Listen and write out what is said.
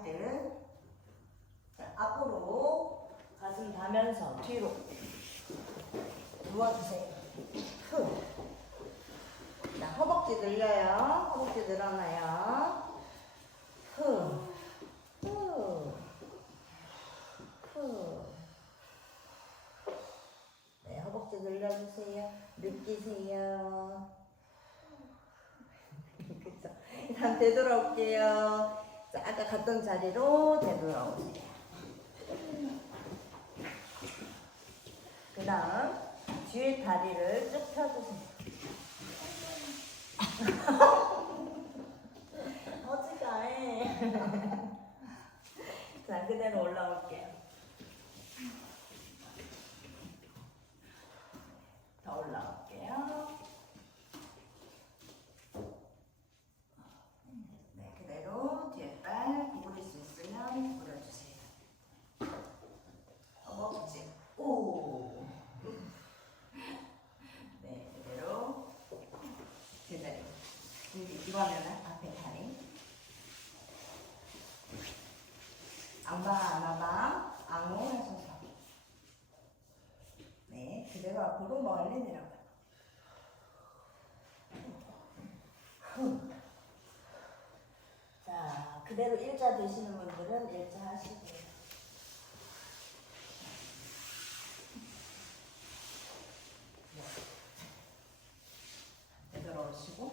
사이드 앞으로 가슴 가면서 뒤로 누워주세요. 자, 허벅지 늘려요? 허벅지 늘어나요? 후. 네, 허벅지 늘려주세요. 느끼세요. 그래서 일단 되돌아올게요. 자, 아까 갔던 자리로 되돌아오세요. 그 다음, 뒤에 다리를 쭉 펴주세요. 어지가 해. 자, 그대로 올라올게요. 더 올라올게요. 네, 그대로 뒤에 발 구부릴 수 있으면 구부려주세요. 허벅지. 오. 네, 그대로 제자리. 이번에는 앞에 다리. 앙방, 아나방, 앙호 해서서. 네, 그대로 앞으로 멀리 내려가요. 후. 자, 그대로 일자 되시는 분들은 일자 하시고요.